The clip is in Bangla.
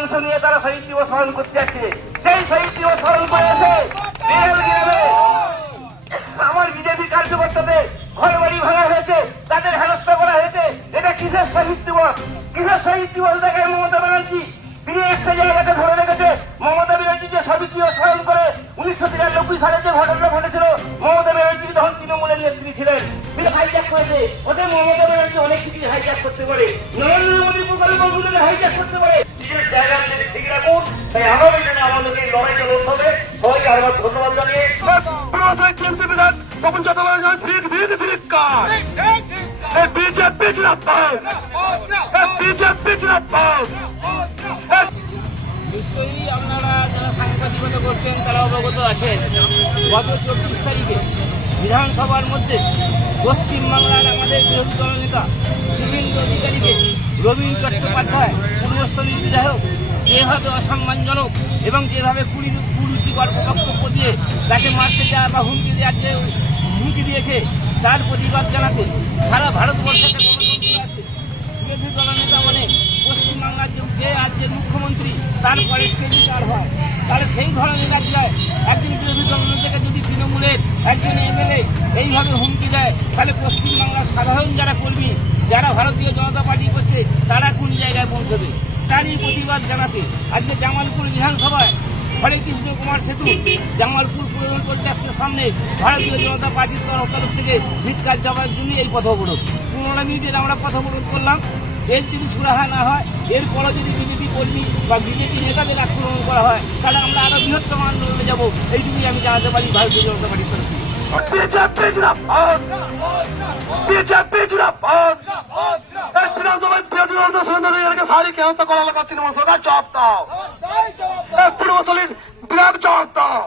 মাংস নিয়ে তারা শহীদ দিবস পালন করতে যাচ্ছে। সেই শহীদ দিবস পালন করে এসে আমার বিজেপি কার্যকর্তাদের ঘর বাড়ি ভাঙা হয়েছে, তাদের হেনস্থা করা হয়েছে। এটা কিসের শহীদ দিবস? কিসের শহীদ দিবস দেখে মমতা ব্যানার্জি তিনি একটা জায়গাতে ধরে রেখেছে। মমতা ব্যানার্জি যে শহীদ দিবস পালন করে 1993 সালে যে ঘটনা ঘটেছিল, মমতা ব্যানার্জি তখন তৃণমূলের নেত্রী ছিলেন, তিনি হাইজ্যাক করেছে। ওদের মমতা ব্যানার্জি অনেক কিছু হাইজ্যাক করতে পারে, নরেন্দ্র মোদী প্রকল্পগুলোকে হাইজ্যাক করতে পারে। নিজের জায়গায় যদি ঠিক রাখুন, তাই আগামী দিনে আমাদেরকে এই লড়াইটা লড়তে হবে। সবাইকে আবার ধন্যবাদ জানিয়ে তখন যত বিজেপি নিশ্চয়ই আপনারা যারা সাংবাদিকতা করছেন তারা অবগত আছেন, গত 24 তারিখে বিধানসভার মধ্যে পশ্চিমবাংলার আমাদের বিরোধী দলনেতা শুভেন্দু অধিকারীকে রবীন চট্টোপাধ্যায় পূর্বস্থলীর বিধায়ক যেভাবে অসম্মানজনক এবং যেভাবে কুরুচিকর বক্তব্য দিয়ে তাকে মারতে যাওয়া বা হুমকি দেওয়ার যে হুমকি দিয়েছে, তার প্রতিবাদ জানাতে সারা ভারতবর্ষে একটা গণতন্ত্র আছে। বিরোধী দলনেতা মানে পশ্চিমবাংলার যে রাজ্যের মুখ্যমন্ত্রী, তার পরে স্টেজিকার হয়, তাহলে সেই ধরনের রাজ্যায় একজন বিরোধী দলনেতাকে যদি তৃণমূলের একজন এমএলএ এইভাবে হুমকি দেয়, তাহলে পশ্চিমবাংলার সাধারণ যারা কর্মী, যারা ভারতীয় জনতা পার্টি করছে, তারা কোন জায়গায় পৌঁছবে? তারই প্রতিবাদ জানাতে আজকে জামালপুর বিধানসভায় হরে কৃষ্ণ কুমার সেতু জামালপুর পরিবহন কমপ্লেক্সের সামনে ভারতীয় জনতা পার্টির তরফ থেকে ভিক্ষার জবাবের জন্য এই পথ অবরোধ 15 মিনিটের আমরা পথ অবরোধ করলাম। এর যদি সুরাহা না হয়, এরপরে যদি বিজেপি কর্মী বা বিজেপি নেতাদের আক্রমণ করা হয়, তাহলে আমরা আরো বৃহত্তম আন্দোলনে যাবো। এইটুকুই আমি জানাতে পারি ভারতীয় জনতা পার্টির তরফ থেকে। সারি কেন তো করা তৃণমূল সরকার জবাব দাও, পূর্বস্থলীর বিরাট জবাব দাও।